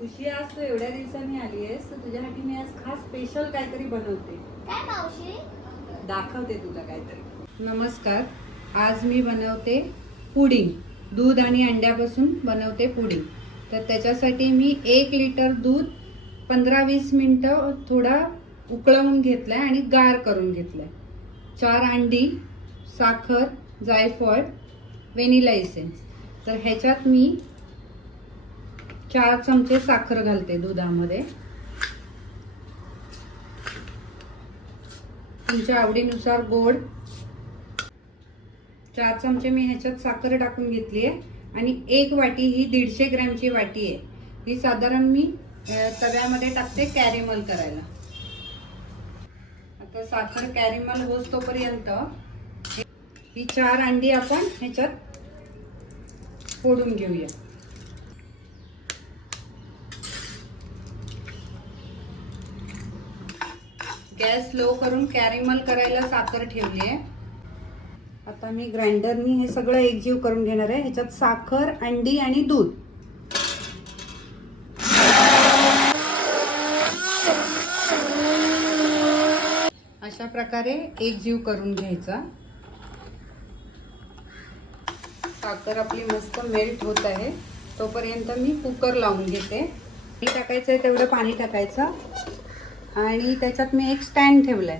खुशी, आज तू एवढ्या दिवसांनी आली आहेस तर तुझ्यासाठी मी आज खास स्पेशल काहीतरी बनवते. काय मावशी? दाखवते तुला काहीतरी. नमस्कार, आज मी बनवते पुडिंग. दूध आणि अंड्यापासून बनवते पुडिंग. तर त्याच्यासाठी मी 1 लिटर दूध 15-20 मिनिटं थोडा उकळवून घेतलाय आणि गार करून घेतलाय. 4 अंडी, साखर, जायफळ, व्हॅनिला इसेन्स. तर ह्याच्यात मी 4 चमचे साखर घालते दुधामध्ये. तुमच्या आवडीनुसार गोड. 4 चमचे मी ह्याच्यात साखर टाकून घेतली आहे आणि 1 वाटी, ही 150 ग्रॅमची वाटी आहे. ही साधारण मी तव्यामध्ये टाकते कॅरेमल करायला. आता साखर कॅरेमल होस तोपर्यंत ही 4 अंडी आपण ह्याच्यात फोडून घेऊया. गॅस लो करून कॅरेमल करायला साखर ठेवली आहे. आता मी ग्राइंडरनी हे सगळं एकजीव करून घेणार आहे. ह्याच्यात साखर, अंडी आणि दूध. अशा प्रकारे एकजीव करून घ्यायचा. साखर आपली मस्त मेल्ट होत आहे तोपर्यंत मी कुकर लावून घेते. पाणी टाकायचंय तेवढं पाणी टाकायचं आणि त्याच्यात मी एक स्टँड ठेवलाय.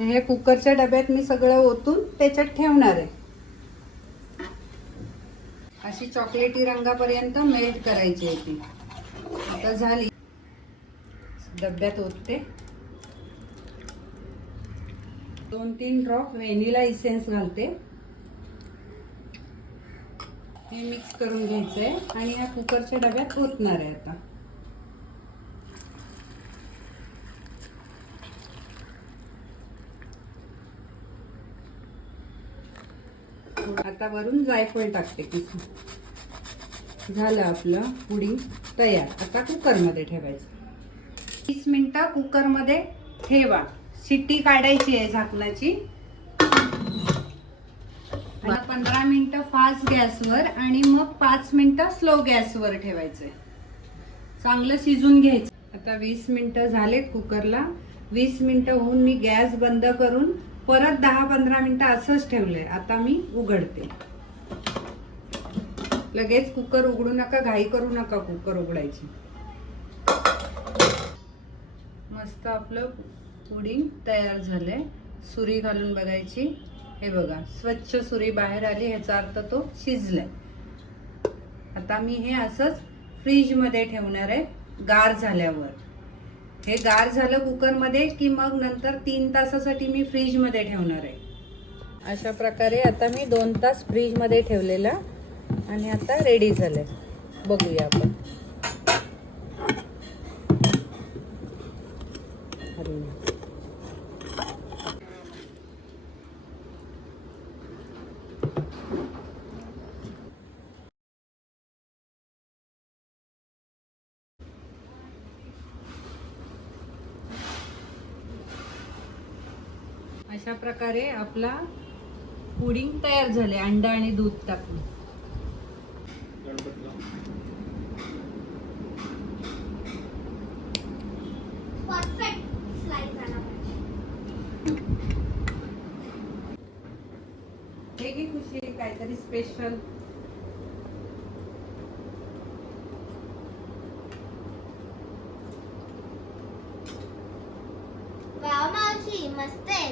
हे कुकरच्या डब्यात मी सगळं ओतून त्याच्यात ठेवणार आहे. अशी चॉकलेटी रंगापर्यंत मेल्ट करायची आहे ती. आता झाली. डब्यात ओतते. 2-3 ड्रॉप व्हॅनिला इसेन्स घालते. हे मिक्स करून घ्यायचंय आणि या कुकरच्या डब्यात ओतणार आहे. आता वरून जायफळ टाकते किसून. झालं आपलं पुडिंग तयार. आता कुकरमध्ये ठेवायचं. 30 मिनिटं कुकरमध्ये ठेवा. शिट्टी काढायची आहे झाकणाची. 15 मिनिटं फास्ट गॅसवर आणि मग 5 मिनिटं स्लो गॅसवर ठेवायचंय. चांगलं शिजून घ्यायचं. आता 20 मिनिटं झालेत कुकरला. 20 मिनिटं होऊन मी गॅस बंद करून परत 10-15 मिनिटं असंच ठेवलंय. आता मी उघडते. लगेच कुकर उघडू नका, घाई करू नका कुकर उघडायची. मस्त आपलं पुडिंग तयार झालंय. सुरी घालून बघायची. हे बघा, स्वच्छ सुरी बाहेर आली, ह्याचा अर्थ तो शिजलाय. आता मी हे असंच फ्रीज मध्ये ठेवणार आहे गार झाल्यावर. हे गार झालं कुकरमध्ये की मग नंतर 3 तासासाठी मी फ्रीज मध्ये ठेवणार आहे. अशा प्रकारे आता मी 2 तास फ्रीज मध्ये ठेवलेला आणि आता रेडी झालंय. बघूया आपण. अशा प्रकारे आपला पुडिंग तयार झाले अंडा आणि दूध टाकून. परफेक्ट स्लाइस आला. हे की खुशी, काहीतरी स्पेशल. वाव मावशी, मस्त आहे.